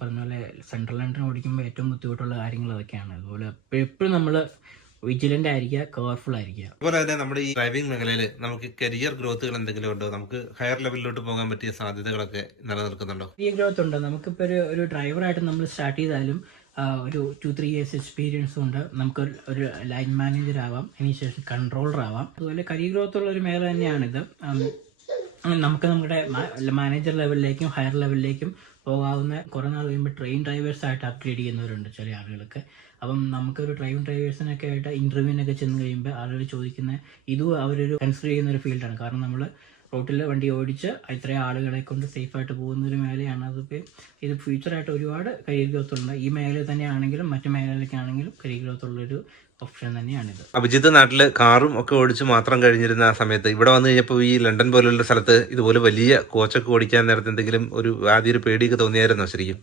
പറഞ്ഞ പോലെ central London ഓടിക്കുമ്പോൾ ഏറ്റവും ബുദ്ധിമുട്ടുള്ള കാര്യങ്ങൾ അതൊക്കെയാണ്. അതുപോലെ എപ്പോഴും നമ്മൾ വിജിലൻ്റ് ആയിരിക്കുക, കെയർഫുൾ ആയിരിക്കുക. അതുപോലെ തന്നെ നമ്മുടെ ഈ ഡ്രൈവിംഗ് മേഖലയിൽ നമുക്ക് കരിയർ ഗ്രോത്തുകൾ എന്തെങ്കിലും ഉണ്ടോ? നമുക്ക് ഹയർ ലെവലിലോട്ട് പോകാൻ പറ്റിയ സാധ്യതകളൊക്കെ നിലനിൽക്കുന്നുണ്ടോ? കരിയർ ഗ്രോത്ത് ഉണ്ട്. നമുക്കിപ്പോൾ ഒരു ഡ്രൈവറായിട്ട് നമ്മൾ സ്റ്റാർട്ട് ചെയ്താലും ഒരു 2-3 ഇയേഴ്സ് എക്സ്പീരിയൻസ് കൊണ്ട് നമുക്ക് ഒരു ലൈൻ മാനേജർ ആവാം, അതിനുശേഷം കൺട്രോളർ ആവാം. അതുപോലെ കരിയർ ഗ്രോത്ത് ഉള്ള ഒരു മേഖല തന്നെയാണിത്. നമുക്ക് നമ്മുടെ മാനേജർ ലെവലിലേക്കും ഹയർ ലെവലിലേക്കും പോകാവുന്ന കുറേ നാൾ കഴിയുമ്പോൾ ട്രെയിൻ ഡ്രൈവേഴ്സായിട്ട് അപ്ഗ്രേഡ് ചെയ്യുന്നവരുണ്ട് ചില ആളുകൾക്ക്. അപ്പം നമുക്കൊരു ഡ്രൈവേഴ്സിനൊക്കെ ആയിട്ട് ഇൻ്റർവ്യൂവിനൊക്കെ ചെന്ന് കഴിയുമ്പോൾ ആളുകൾ ചോദിക്കുന്ന ഇതും അവരൊരു കൺസിഡർ ചെയ്യുന്ന ഒരു ഫീൽഡാണ്. കാരണം നമ്മൾ റോട്ടിൽ വണ്ടി ഓടിച്ച് ഇത്രയും ആളുകളെ കൊണ്ട് സേഫായിട്ട് പോകുന്ന ഒരു മേഖലയാണ്. അതിപ്പോൾ ഇത് ഫ്യൂച്ചറായിട്ട് ഒരുപാട് കരിയർ ഗ്രോത്ത് ഉണ്ട്. ഈ മേഖല തന്നെയാണെങ്കിലും മറ്റു മേഖലയിലേക്കാണെങ്കിലും കരിയർ ഗ്രോത്ത് ഉള്ളൊരു ഓപ്ഷൻ തന്നെയാണിത്. അഭിജിത്ത് നാട്ടില് കാറും ഒക്കെ ഓടിച്ച് മാത്രം കഴിഞ്ഞിരുന്ന ആ സമയത്ത് ഇവിടെ വന്നു കഴിഞ്ഞപ്പോൾ ഈ ലണ്ടൻ പോലുള്ള സ്ഥലത്ത് ഇതുപോലെ വലിയ കോച്ചൊക്കെ ഓടിക്കാൻ നേരത്തെ എന്തെങ്കിലും ഒരു ആദ്യം ഒരു പേടിയൊക്കെ തോന്നിയായിരുന്നോ ശരിക്കും?